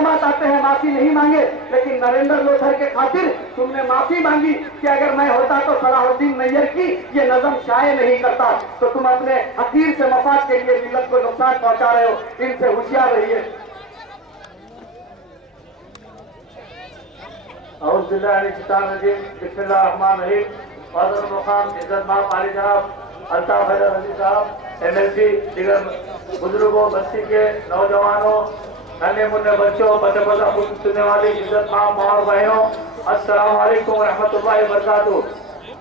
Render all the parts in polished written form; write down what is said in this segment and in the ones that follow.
इल्जामात आते हैं माफी नहीं मांगे, लेकिन नरेंद्र लोथर के खातिर तुमने माफी मांगी कि अगर मैं होता तो सलाहुद्दीन नैयर की ये नज़म शाये नहीं करता। तो तुम अपने हकीर से मफाद के लिए मिल्लत को नुकसान पहुंचा रहे हो, इनसे होशियार रहिए। अल्ताफ हैदर अली साहब, MLC, दिगर बुजुर्गों, बस्ती के नौजवानों, नन्हे मुन्ने बच्चों, पता सुनने वाली इज्जत माँ और बहनों, अस्सलाम वालेकुम रहमतुल्लाहि व बरकातुहू।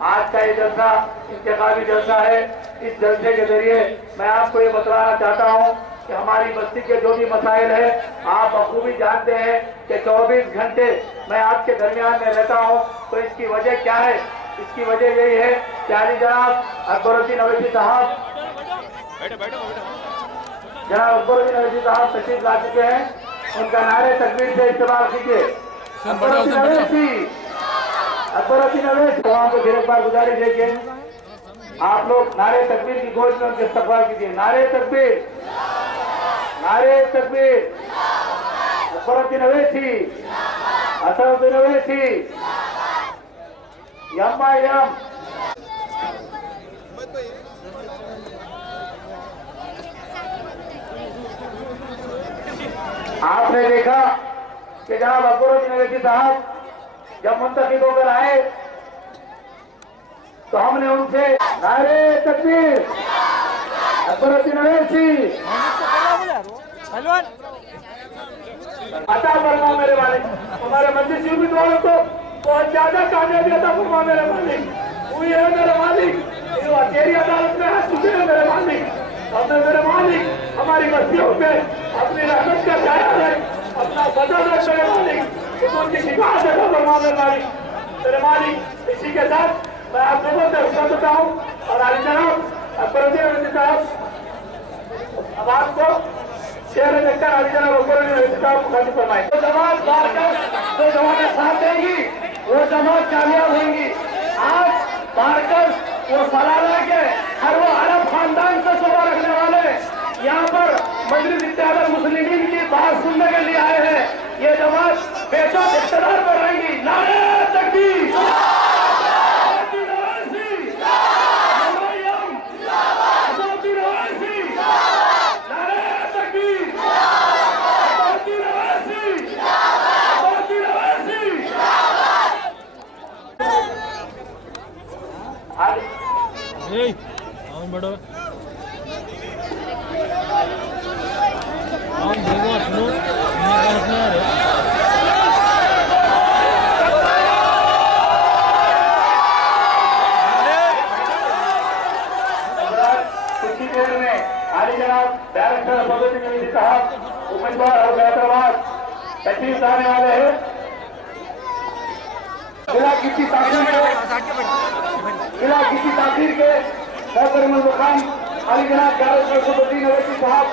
आज का ये जलसा इंतखाबी जलसा है। इस जलसे के जरिए मैं आपको ये बतलाना चाहता हूँ कि हमारी बस्ती के जो भी मसाइल है आप बखूबी जानते हैं कि 24 घंटे मैं आपके दरमियान में रहता हूँ। तो इसकी वजह क्या है? इसकी वजह यही है कि आली जनाब अकबरुद्दीन अवैसी साहब, जनाब अकबरुद्दीन अवैसी साहब तशरीफ ला चुके हैं। उनका नारे तकबीर से इस्तेमाल कीजिए। अकबरुद्दीन अवैसी वहां को फिर एक बार गुजारिश है कि आप लोग नारे तकबीर की गोद में उनके इस्तकबाल कीजिए। नारे तकबीर, नारे तकबीर। अकबरुद्दीन अवैसी, असदुद्दीन अवैसी, यम यम। आपने देखा कि जनाब अकबरुद्दीन अवैसी साहब जब मुंतखब होकर आए तो हमने उनसे नारे तकबीर, अकबरुद्दीन अवैसी, अता फरमा मेरे मालिक। हमारे मंदिर भी द्वारों को बहुत ज्यादा कामयाबी अता फरमा मेरे मालिक। हुई है मेरे मालिक, तेरी अदालत में आ चुके हैं मेरे मालिक। हमने मेरे मालिक हमारी बस्तियों में अपनी रहमत का छाया है, अपना फजल है मेरे मालिक। उनकी शिकायत अता फरमा मेरे मालिक। मेरे मालिक इसी के साथ मैं आप लोगों से हुक्म देता हूँ और आली जनाब अकबरुद्दीन अवैसी साहब अब आपको शेर देखकर आली जनाब अकबरुद्दीन अवैसी साहब मुखातिब फरमाएं। तो जमात बारकर जो जमातें साथ देंगी वो जमात कामयाब होंगी। आज बारकर वो सलाला के हर वो अरब खानदान से शोभा रखने वाले यहाँ पर मजलिस इत्तेहाद मुस्लिमीन की बात सुनने के लिए आए हैं। ये जमात बेशक इख्तियार पर रहेंगी। नारे तकबीर, बड़ो देखो सुनो कुछ ही देर में आली जनाब डायरेक्टर अकबरुद्दीन अवैसी साहब उम्मीदवार और हैदराबाद तशरीफ लाने वाले हैं। बिना किसी ताखीर के मोहतरम मुकाम आली जनाब डायरेक्टर अकबरुद्दीन अवैसी साहब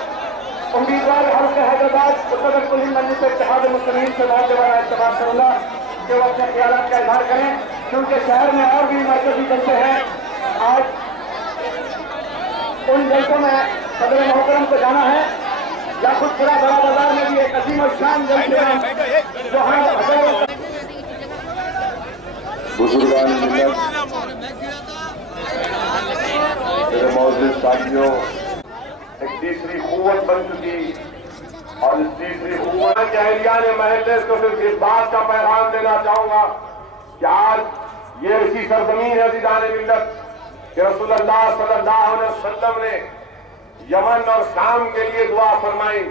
उम्मीदवार हल्का हैदराबाद उत्तर कुल्ली मजलिस इत्तेहाद मुस्लिमीन से नौजवान इत्तेफाक के वो अपने ख्यालात का इजहार करें, क्योंकि शहर में और भी मरकजी जलसे हैं। आज उन जलसों में सदर मोहतरम को जाना है या खुद पूरा बड़ा बाजार में भी एक अजीम और शान जलसे हैं जो बुजुर्गान मेरे मौजूद साथियों, एक तीसरी कुव्वत बन चुकी और इस तीसरी कुव्वत जहरिया ने महल्ले को सिर्फ इस बात का पैगाम देना चाहूंगा कि आज ये इसी सरजमीन है दीदाने मिल्लत कि रसूलुल्लाह सल्लल्लाहु अलैहि वसल्लम ने यमन और शाम के लिए दुआ फरमाई।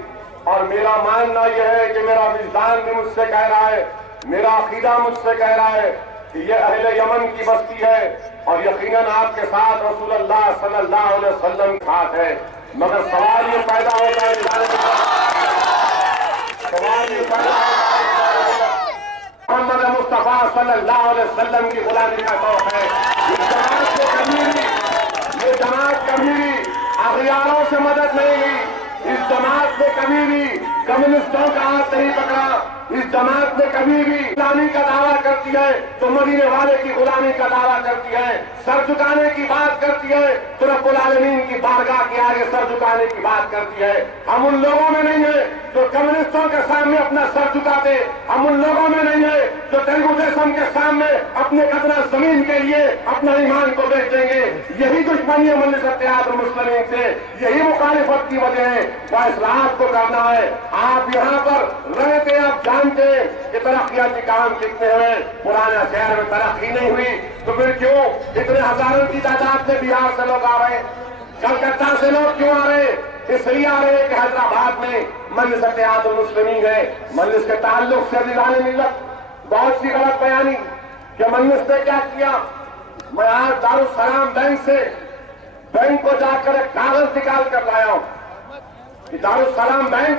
और मेरा मानना यह है कि मेरा विजदान भी मुझसे कह रहा है, मेरा अकीदा मुझसे कह रहा है कि यह अहले यमन की बस्ती है और यकीनन आपके साथ रसूलुल्लाह सल्लल्लाहु अलैहि वसल्लम साथ है। मगर सवाल ये पैदा होता है, सवाल ये पैदा होता है मोहम्मद मुस्तफा सल्लल्लाहु अलैहि वसल्लम की गुलामी का शौक है। ये जमात से कभी भी, ये जमात कभी भी अखियारों से मदद नहीं ली। इस जमात से कभी भी कम्युनिस्टों का हाथ नहीं पकड़ा इस जमात ने कभी भी गुलामी का दावा करती है तो मदीने वाले की गुलामी का दावा करती है, सर झुकाने की बात करती है तो रब्बुल आलमीन की बारगाह के आगे सर झुकाने की बात करती है। हम उन लोगों में नहीं है जो कम्युनिस्टों के सामने अपना सर झुकाते, हम उन लोगों में नहीं है जो तेलुगु देशम के सामने अपने कतरा जमीन के लिए अपना ईमान को बेच देंगे। यही दुश्मनी है मजलिस इत्तेहाद मुस्लिमीन से, यही मुखालिफत की वजह है। फैसलात को करना है। आप यहाँ पर रहते आप जानते हैं कि तरक्याती काम कितने हैं। पुराना शहर में तरक्की नहीं हुई तो फिर क्यों इतने हजारों की तादाद में बिहार से लोग आ रहे, कलकत्ता से लोग क्यों आ रहे? इसलिए आ रहे कि हैदराबाद में मजलिस इत्तेहाद मुस्लिमीन है, मजलिस के ताल्लुक से दिलाने मिलत बहुत सी गलत बयानी कि मजलिस ने क्या किया। मैं आज दारुस्सलाम बैंक को जाकर एक कागज निकाल कर लाया हूं कि दारुस्सलाम बैंक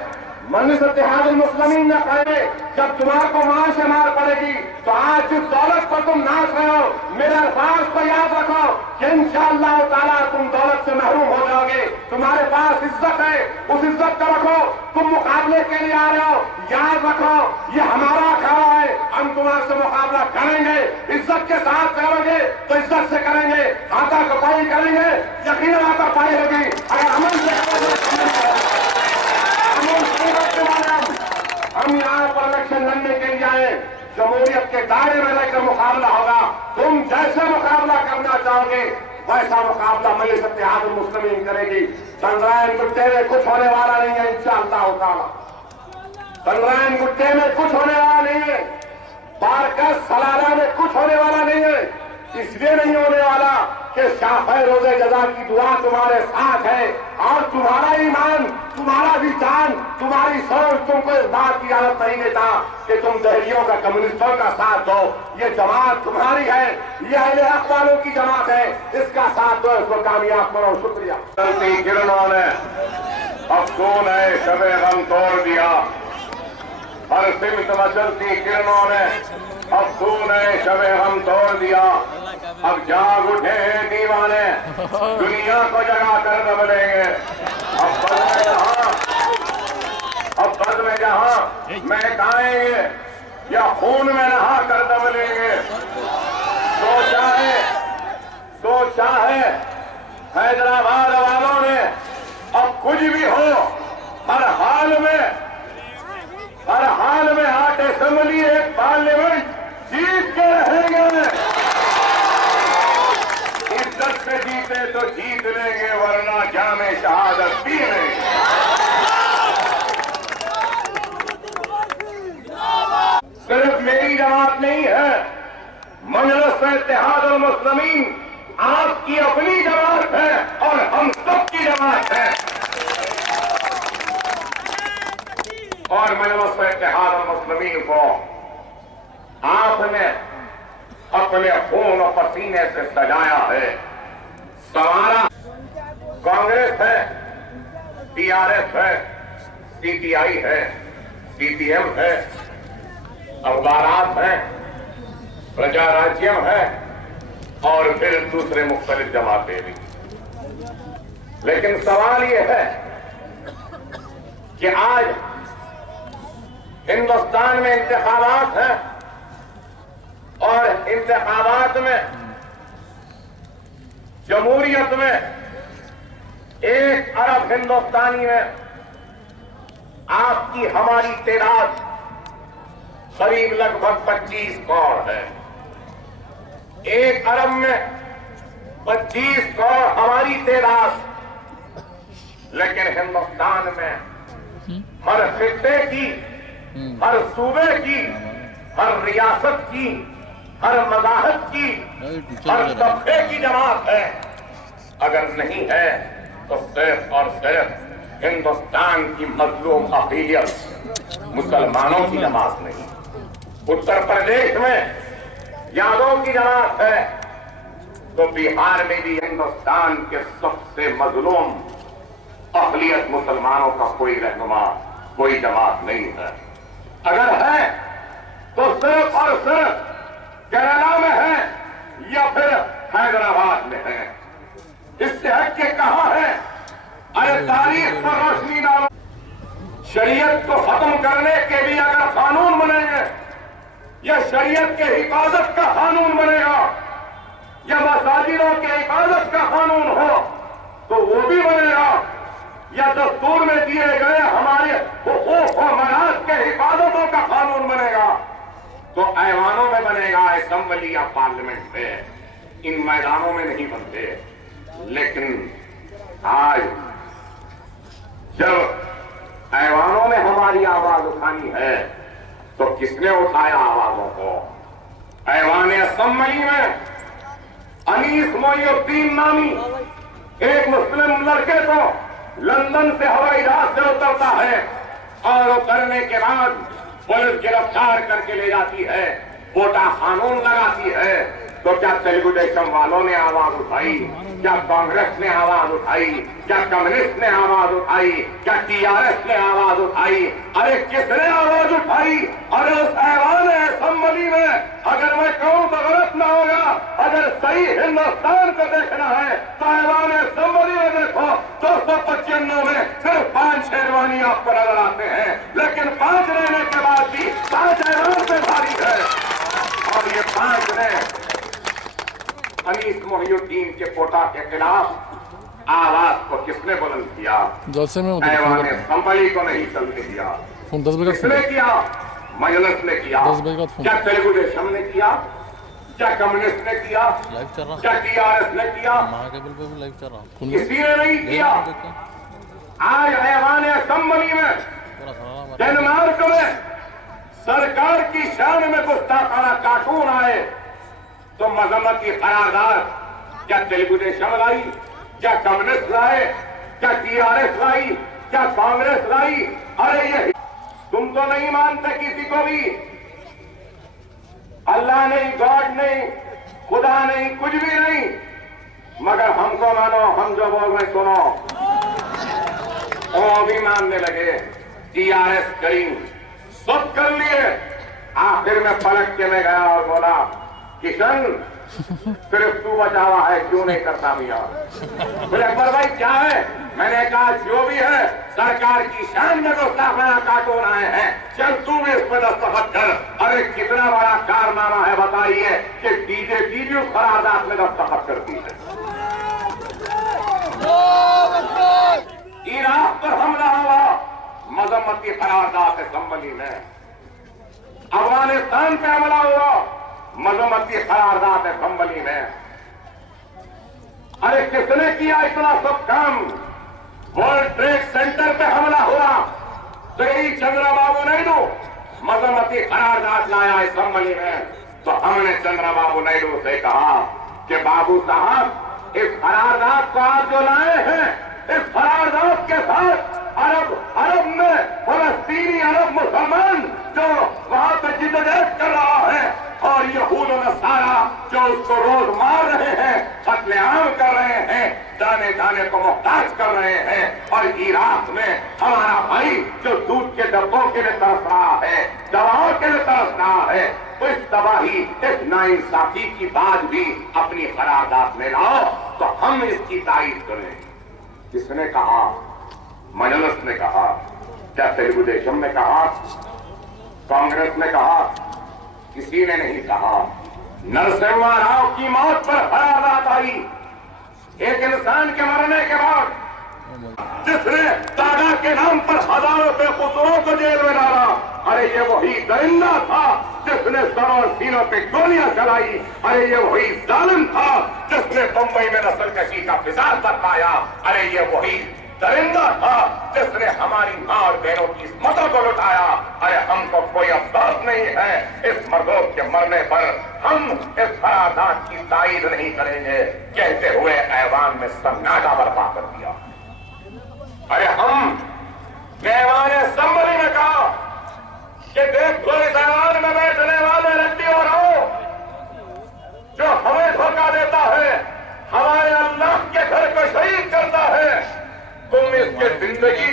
मजलिस इत्तेहाद मुस्लिमीन ने कहे जब तुम्हारे को मार मार पड़ेगी तो आज जिस दौलत पर तुम नाच रहे हो मेरे अल्फाज को याद रखो कि इंशाअल्लाह ताला तुम दौलत से महरूम हो जाओगे। तुम्हारे पास इज्जत है, उस इज्जत को रखो। तुम मुकाबले के लिए आ रहे हो, याद रखो ये हमारा अखाड़ा है, हम तुम्हारे से मुकाबला करेंगे। इज्जत के साथ करोगे तो इज्जत से करेंगे, हाथापाई करेंगे, यकीनन हाथापाई होगी। अगर अमन से हम यहाँ पर इलेक्शन लड़ने के लिए आए, जमहूरियत के दायरे में रहकर मुकाबला होगा। तुम जैसे मुकाबला करना चाहोगे वैसा मुकाबला मजलिस इत्तेहाद मुस्लिमीन करेगी। चंद्रायन गुट्टे में कुछ होने वाला नहीं है इंशाअल्लाह ताला। चंद्रायन गुट्टे में कुछ होने वाला नहीं है, बारकस सलाला में कुछ होने वाला नहीं है। इसलिए नहीं होने वाला कि शाफ़े रोज़े जज़ा की दुआ तुम्हारे साथ है और तुम्हारा ईमान, तुम्हारा विचार, तुम्हारी सोच तुमको इस बात की आदत नहीं देता कि तुम दहलियों का, कम्युनिस्टों का साथ दो। ये जमात तुम्हारी है, ये अहले हक वालों की जमात है, इसका साथ दो, इसको कामयाब करो। शुक्रिया। चलती किरणों ने अफ़सोस है शबे गम तोड़ दिया, हर सिमत मचलती किरणों ने अफ़सोस है शबे गम तोड़ दिया। अब जाग उठे हैं दीवाने, दुनिया को जगा कर दबलेंगे। अब बद में जहां महकाएंगे या खून में नहा कर दबलेंगे। सोचा है हैदराबाद वालों ने अब कुछ भी हो हर हाल में आठ असेंबली एक पार्लियामेंट जीत के रहेंगे। इज्जत से जीते तो जीत लेंगे, वरना जामे शहादत पी लेंगे। सिर्फ मेरी जमात नहीं है, मजलिस इत्तेहाद मुस्लिमीन आपकी अपनी जमात है और हम सबकी जमात है। और मजलिस इत्तेहाद मुस्लिमीन को आपने अपने खून और पसीने से सजाया है, संवारा। कांग्रेस है, टीआरएस है, सीपीआई है, सीपीएम है, अखबारात है, प्रजा राज्यम है और फिर दूसरे मुख्तलिफ जमातें भी। लेकिन सवाल यह है कि आज हिंदुस्तान में इंतखाबात हैं और इंतखाबात में जमहूरियत में 1 अरब हिंदुस्तानी में आपकी हमारी तादाद करीब लगभग 25 करोड़ है। 1 अरब में 25 करोड़ हमारी तादाद, लेकिन हिंदुस्तान में हर खित्ते की, हर सूबे की, हर रियासत की, हर मज़ाहब की, हर तबके की जमात है। अगर नहीं है तो सिर्फ और सिर्फ हिंदुस्तान की मजलूम अक़लियत मुसलमानों की जमात नहीं। उत्तर प्रदेश में यादव की जमात है तो बिहार में भी हिंदुस्तान के सबसे मजलूम अक़लियत मुसलमानों का कोई रहनुमा, कोई जमात नहीं है। अगर है तो सिर्फ और सिर्फ केरला में है या फिर हैदराबाद में है। इससे हट के कहां है? अरे तारीख पर रोशनी डालो। शरीयत को खत्म करने के लिए अगर कानून बनेंगे, या शरीयत के हिफाजत का कानून बनेगा, या मसाजिदों के हिफाजत का कानून हो तो वो भी बनेगा, या दस्तूर में दिए गए हमारे हुकूक और मनाज के हिफाजतों का कानून बनेगा तो ऐवानों में बनेगा, असेंबली या पार्लियामेंट में, इन मैदानों में नहीं बनते। लेकिन आज जब ऐवानों में हमारी आवाज उठानी है तो किसने उठाया आवाजों को? ऐवान असेंबली में अनीस मोइनुद्दीन नामी एक मुस्लिम लड़के को लंदन से हवाई जहाज से उतरता है और उतरने के बाद पुलिस गिरफ्तार करके ले जाती है, कोटा कानून लगाती है। तो क्या तेलुगु देशम वालों ने आवाज उठाई? क्या कांग्रेस ने आवाज उठाई? क्या कम्युनिस्ट ने आवाज उठाई? क्या टीआरएस ने आवाज उठाई? अरे किसने आवाज उठाई? अरे उस ऐवान असेंबली में अगर मैं कहूं तो गलत ना होगा, अगर सही हिंदुस्तान को देखना है तो ऐवान असेंबली में देखो, 295 में सिर्फ 5 शेरवानी आपको नजर आते हैं, लेकिन 5 रहने के बाद भी 5 ऐवान पे भारी है। और ये 5 ने अनीस मोइनुद्दीन के कोटा के खिलाफ आवाज को किसने बुलंद किया? ऐवान असेंबली को नहीं चलने दिया। किसने किया? मजलिस ने किया। क्या तेलुगु देशम ने किया? क्या कम्युनिस्ट ने किया? क्या टीआरएस ने किया? किसी ने नहीं किया। आज ऐवान असेंबली में डेनमार्क में सरकार की शान में गुस्ताखाना कार्टून आए तो मजम्मत की करारदाद क्या तेलुगु देशम लाई? क्या कम्युनिस्ट लाए? क्या टीआरएस लाई? क्या कांग्रेस लाई? अरे ये तुम तो नहीं मानते किसी को भी, अल्लाह नहीं, गॉड नहीं, खुदा नहीं, कुछ भी नहीं, मगर हमको मानो, हम जो बोल रहे सुनो। वो भी मानने लगे। टीआरएस करी, सब कर लिए। आखिर में पलट के मैं गया और बोला, किशन सिर्फ तू बचा हुआ है, क्यों नहीं करता मियां? बोले अकबर भाई क्या है? मैंने कहा जो भी है सरकार की शान में गुस्ताखाना कार्टून आए हैं, चल तू भी इस पर दस्तखत कर। अरे कितना बड़ा कारनामा है बताइए कि बीजेपी भी उस करारदाद में दस्तखत करती है। इराक पर हमला हुआ, मजम्मत की करारदाद असेंबली में। अफगानिस्तान पे हमला हुआ, मजम्मत की करारदाद असेंबली में। अरे किसने किया इतना सब काम? वर्ल्ड ट्रेड सेंटर पे हमला हुआ तो यही चंद्रबाबू नायडू मजम्मत की करारदाद लाया असेंबली में। तो हमने चंद्रबाबू नायडू से कहा कि बाबू साहब, इस करारदाद को आप जो लाए हैं, इस करारदाद के साथ अरब में फलस्तीनी अरब मुसलमान जो वहां पर जिद्दोजहद कर रहा है और यहूद और नसारा जो उसको रोज मार रहे हैं, कत्लेआम कर रहे हैं, दाने दाने को मुहताज कर रहे हैं, और इराक में हमारा भाई जो दूध के डब्बों के लिए तरस रहा है, दवाओं के लिए तरस रहा है, तो इस तबाही, इस नाइंसाफी की बात भी अपनी करारदाद में लाओ तो हम इसकी तारीफ करें। किसने कहा? मजलिस ने कहा। क्या तेलुगु देशम ने कहा? कांग्रेस ने कहा? किसी ने नहीं कहा। नरसिम्हा राव की मौत पर करारदाद आई, एक इंसान के मरने के बाद, जिसने दादा के नाम पर हजारों बेकसूरों को जेल में डाला। अरे ये वही दरिंदा था जिसने सरों और सीनों पे गोलियां चलाई। अरे ये वही जालिम था जिसने बंबई में नस्लकशी का फिसाद बरपाया। अरे ये वही दरिंदा था जिसने हमारी मां और बहनों की इस्मतों को लुटाया। अरे हमको कोई अफसोस नहीं है इस मर्दों के मरने पर। हम इस करारदाद की ताईद नहीं करेंगे, कहते हुए ऐवान में सन्नाटा बर्पा कर दिया। अरे हम ऐवान असेंबली में कहा कि देखो इस ऐवान में बैठने वाले रद्दी और जो हमें धोखा देता है, हमारे अल्लाह के घर को शहीद करता है, तुम इसके जिंदगी